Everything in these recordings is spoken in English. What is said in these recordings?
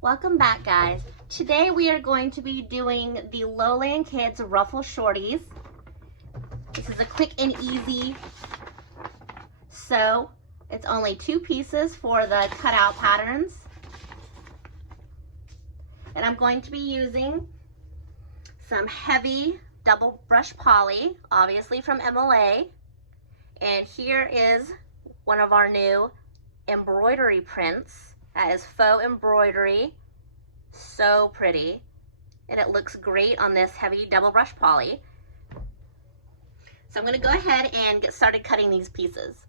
Welcome back, guys. Today we are going to be doing the Lowland Kids Ruffle Shorties. This is a quick and easy sew. It's only 2 pieces for the cutout patterns. And I'm going to be using some heavy double brush poly, obviously from MLA. And here is one of our new embroidery prints. That is faux embroidery, so pretty, and it looks great on this heavy double brush poly. So I'm going to go ahead and get started cutting these pieces.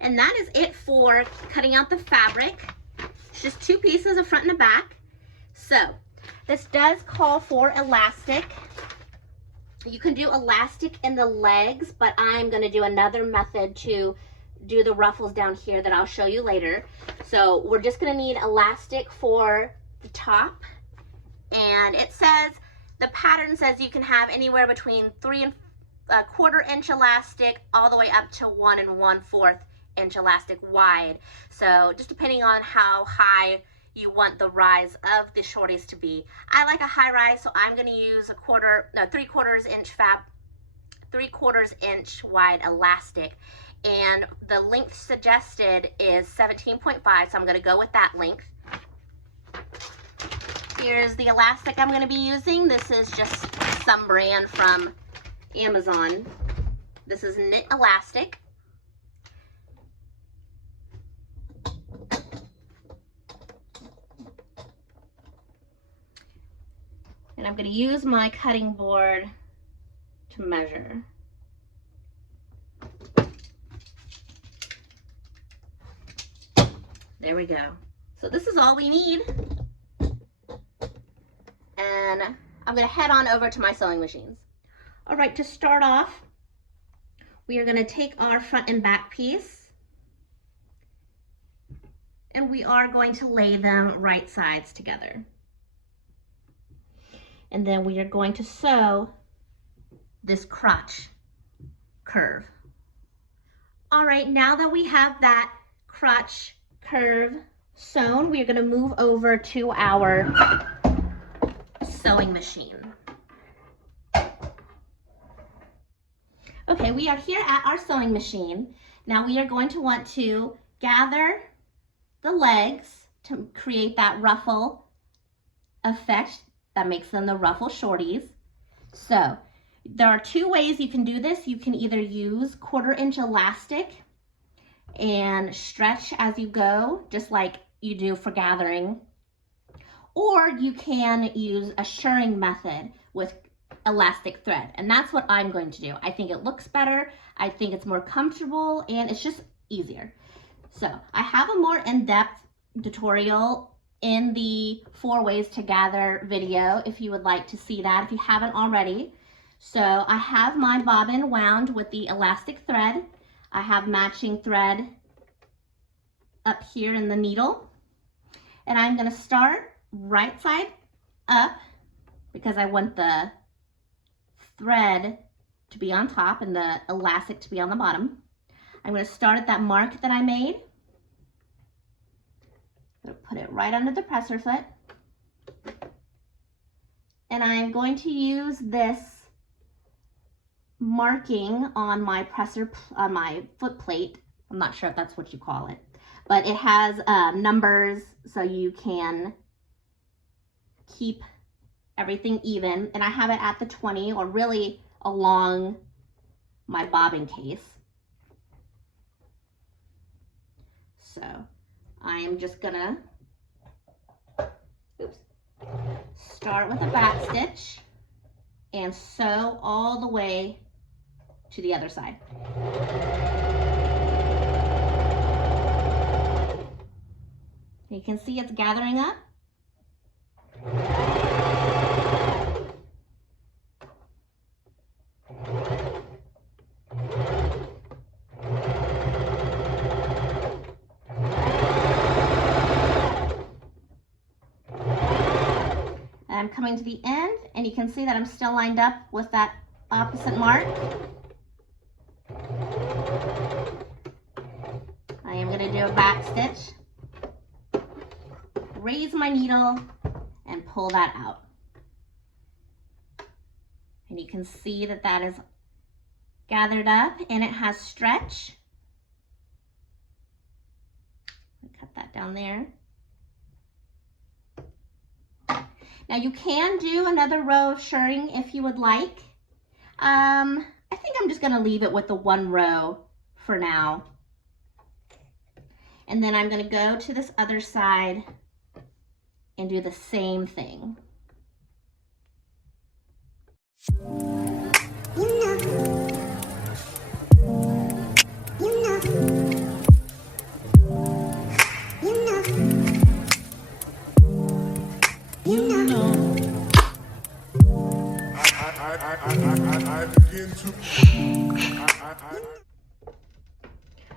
And that is it for cutting out the fabric. It's just 2 pieces, a front and a back. So this does call for elastic. You can do elastic in the legs, but I'm going to do another method to do the ruffles down here that I'll show you later. So we're just going to need elastic for the top. And it says, the pattern says you can have anywhere between 3 1/4 inch elastic all the way up to 1 1/4 inch elastic wide. So just depending on how high you want the rise of the shorties to be. I like a high rise, so I'm going to use 3/4 inch 3/4 inch wide elastic, and the length suggested is 17.5, so I'm going to go with that length. Here's the elastic I'm going to be using. This is just some brand from Amazon. This is knit elastic. And I'm going to use my cutting board to measure. There we go. So this is all we need. And I'm going to head on over to my sewing machines. All right, to start off, we are going to take our front and back piece, and we are going to lay them right sides together. And then we are going to sew this crotch curve. All right, now that we have that crotch curve sewn, we are going to move over to our sewing machine. Okay, we are here at our sewing machine. Now we are going to want to gather the legs to create that ruffle effect that makes them the Ruffle Shorties. So there are 2 ways you can do this. You can either use 1/4 inch elastic and stretch as you go, just like you do for gathering, or you can use a shirring method with elastic thread, and that's what I'm going to do. I think it looks better, I think it's more comfortable, and it's just easier. So I have a more in-depth tutorial in the 4 ways to gather video if you would like to see that, if you haven't already. So I have my bobbin wound with the elastic thread. I have matching thread up here in the needle. And I'm gonna start right side up because I want the thread to be on top and the elastic to be on the bottom. I'm gonna start at that mark that I made. I'm gonna put it right under the presser foot. And I'm going to use this marking on my on my foot plate. I'm not sure if that's what you call it, but it has numbers so you can keep everything even. And I have it at the 20, or really along my bobbin case. So I am just gonna start with a back stitch and sew all the way to the other side. You can see it's gathering up. I'm coming to the end, and you can see that I'm still lined up with that opposite mark. I am going to do a back stitch, raise my needle, and pull that out. And you can see that that is gathered up and it has stretch. Cut that down there. Now you can do another row of shirring if you would like. I think I'm just gonna leave it with the 1 row for now. And then I'm gonna go to this other side and do the same thing.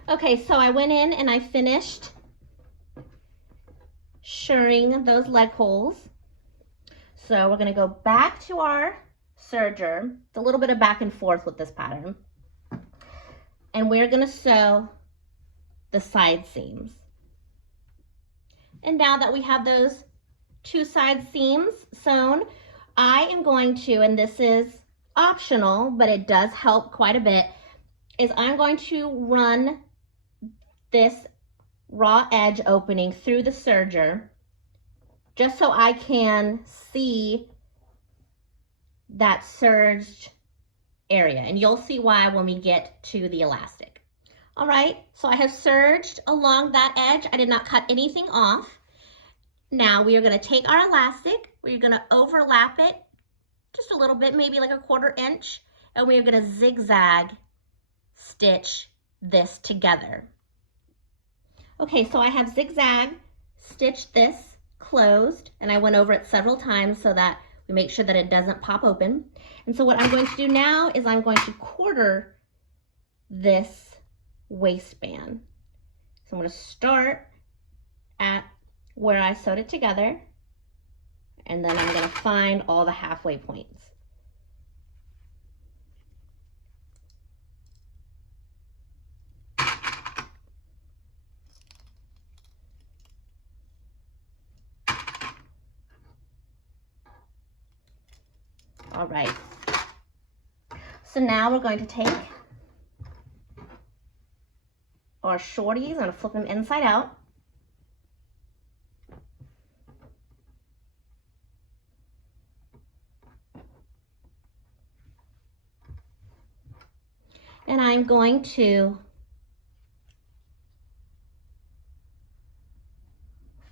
Okay, so I went in and I finished shirring those leg holes. So we're gonna go back to our serger. It's a little bit of back and forth with this pattern. And we're gonna sew the side seams. And now that we have those 2 side seams sewn, I am going to, and this is optional, but it does help quite a bit, is I'm going to run this raw edge opening through the serger just so I can see that serged area, and you'll see why when we get to the elastic. All right, so I have serged along that edge. I did not cut anything off. Now we are going to take our elastic, we're going to overlap it just a little bit, maybe like a 1/4 inch, and we are going to zigzag stitch this together. Okay, so I have zigzag stitched this closed, and I went over it several times so that we make sure that it doesn't pop open. And so what I'm going to do now is I'm going to 1/4 this waistband. So I'm going to start at where I sewed it together, and then I'm going to find all the halfway points. All right, so now we're going to take our shorties, I'm going to flip them inside out. And I'm going to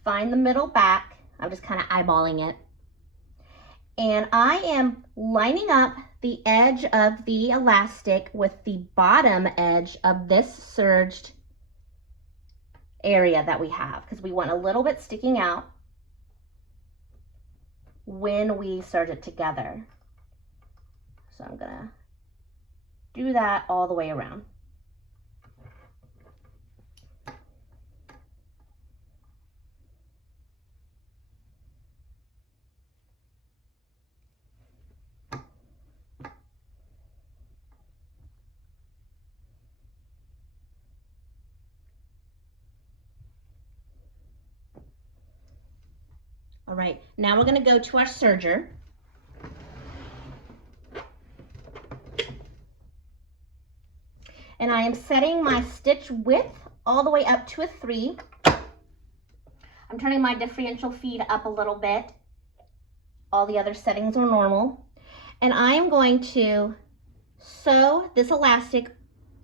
find the middle back. I'm just kind of eyeballing it. And I am lining up the edge of the elastic with the bottom edge of this serged area that we have, because we want a little bit sticking out. when we serge it together. So I'm gonna do that all the way around. All right, now we're gonna go to our serger. And I am setting my stitch width all the way up to a 3. I'm turning my differential feed up a little bit. All the other settings are normal. And I am going to sew this elastic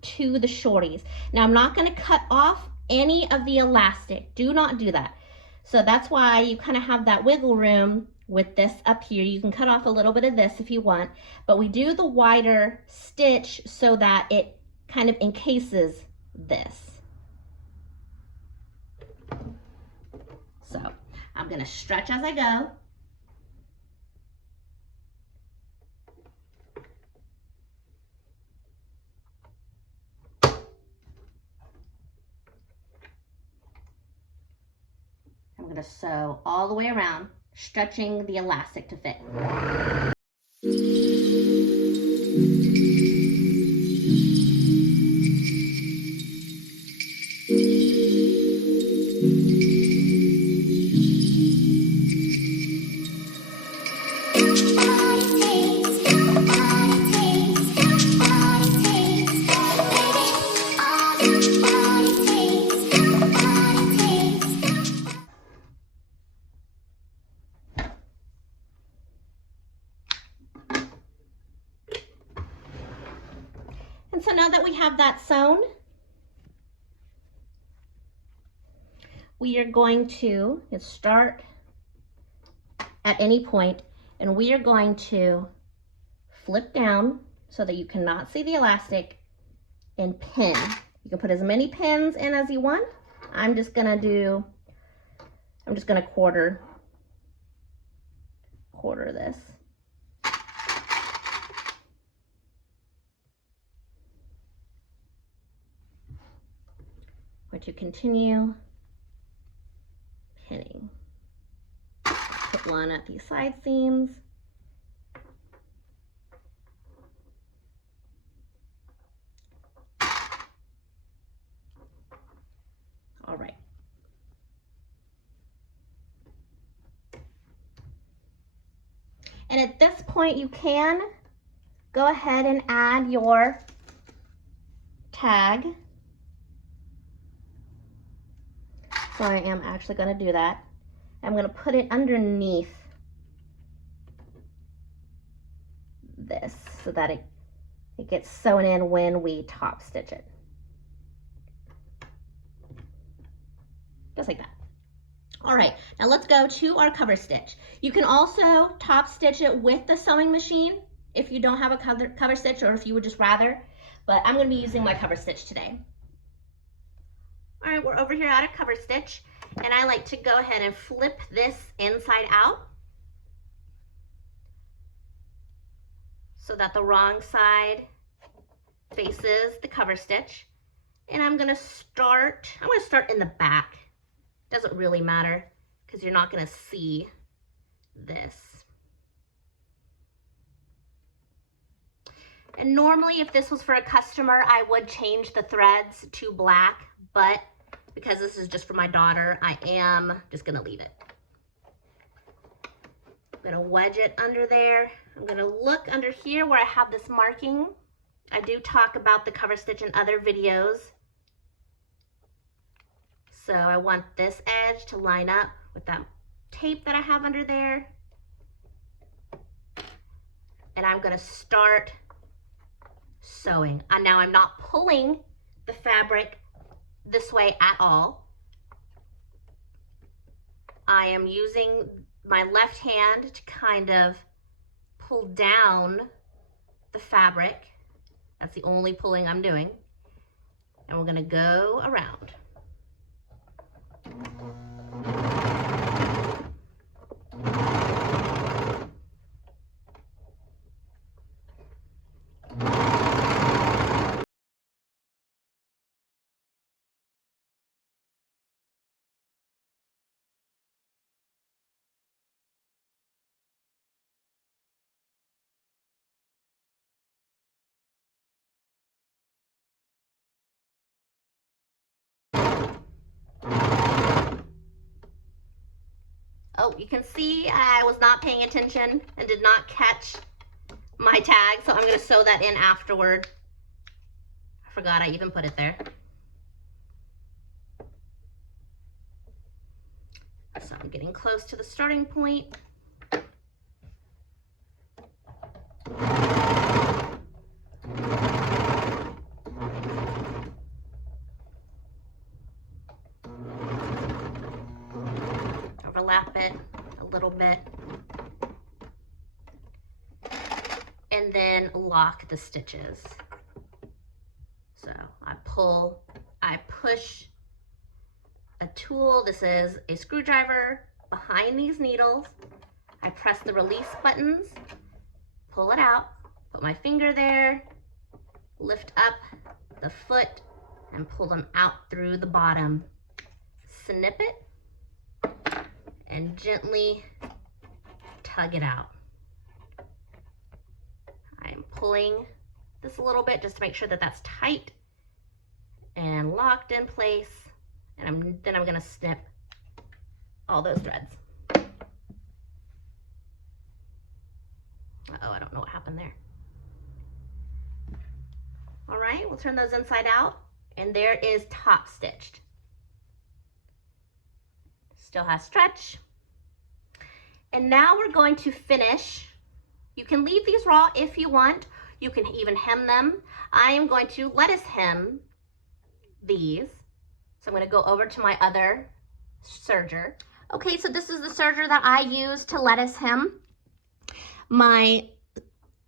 to the shorties. Now I'm not gonna cut off any of the elastic. Do not do that. So that's why you kind of have that wiggle room with this up here. You can cut off a little bit of this if you want, but we do the wider stitch so that it kind of encases this. So I'm gonna stretch as I go. I'm gonna sew all the way around, stretching the elastic to fit. And so now that we have that sewn, we are going to start at any point, and we are going to flip down so that you cannot see the elastic and pin. You can put as many pins in as you want. I'm just gonna quarter this. Going to continue pinning. Put one at these side seams. All right. And at this point, you can go ahead and add your tag. So I am actually going to do that. I'm going to put it underneath this so that it gets sewn in when we top stitch it. Just like that. All right, now let's go to our cover stitch. You can also top stitch it with the sewing machine if you don't have a cover stitch, or if you would just rather, but I'm going to be using my cover stitch today. All right, we're over here at a cover stitch, and I like to go ahead and flip this inside out so that the wrong side faces the cover stitch. And I'm gonna start in the back. Doesn't really matter because you're not gonna see this. And normally if this was for a customer, I would change the threads to black, but because this is just for my daughter, I am just gonna leave it. I'm gonna wedge it under there. I'm gonna look under here where I have this marking. I do talk about the cover stitch in other videos. So I want this edge to line up with that tape that I have under there. And I'm gonna start sewing. And now I'm not pulling the fabric this way at all. I am using my left hand to kind of pull down the fabric. That's the only pulling I'm doing. And we're gonna go around. Oh, you can see I was not paying attention and did not catch my tag, so I'm going to sew that in afterward. I forgot I even put it there. So I'm getting close to the starting point. Overlap it a little bit. And then lock the stitches. So I pull, I push a tool, this is a screwdriver, behind these needles. I press the release buttons, pull it out, put my finger there, lift up the foot and pull them out through the bottom. Snip it and gently tug it out. I'm pulling this a little bit just to make sure that that's tight and locked in place. And then I'm going to snip all those threads. Uh-oh, I don't know what happened there. All right, we'll turn those inside out, and there is top stitched. Still has stretch. And now we're going to finish. You can leave these raw if you want. You can even hem them. I am going to lettuce hem these. So I'm going to go over to my other serger. Okay, so this is the serger that I use to lettuce hem. My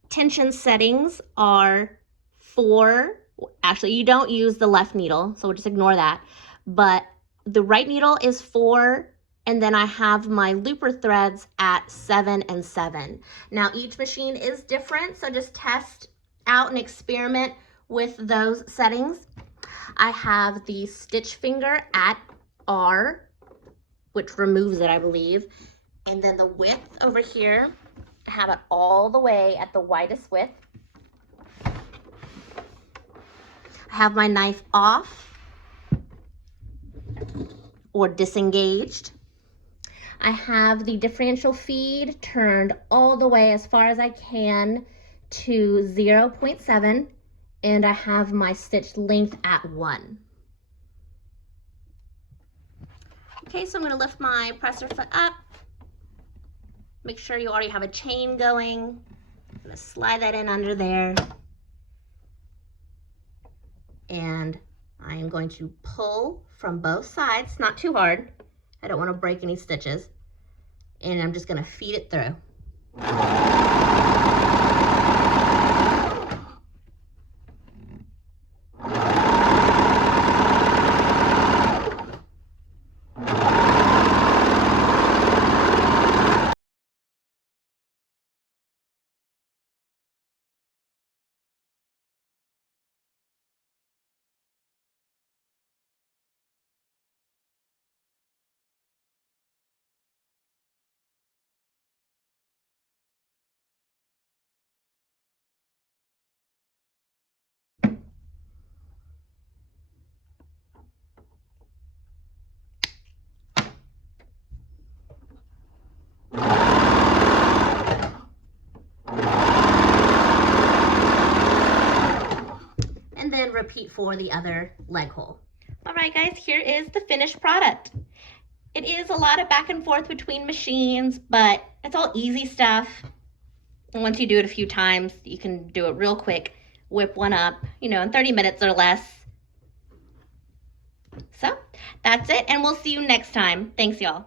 tension settings are 4. Actually, you don't use the left needle, so we'll just ignore that. But the right needle is 4, and then I have my looper threads at 7 and 7. Now, each machine is different, so just test out and experiment with those settings. I have the stitch finger at R, which removes it, I believe. And then the width over here, I have it all the way at the widest width. I have my knife off or disengaged. I have the differential feed turned all the way as far as I can to 0.7. And I have my stitch length at 1. Okay, so I'm going to lift my presser foot up. Make sure you already have a chain going. I'm going to slide that in under there. And I am going to pull from both sides, not too hard. I don't want to break any stitches. And I'm just going to feed it through. And then repeat for the other leg hole. All right, guys, here is the finished product. It is a lot of back and forth between machines, but it's all easy stuff. And once you do it a few times, you can do it real quick, whip one up, you know, in 30 minutes or less. So that's it, and we'll see you next time. Thanks, y'all.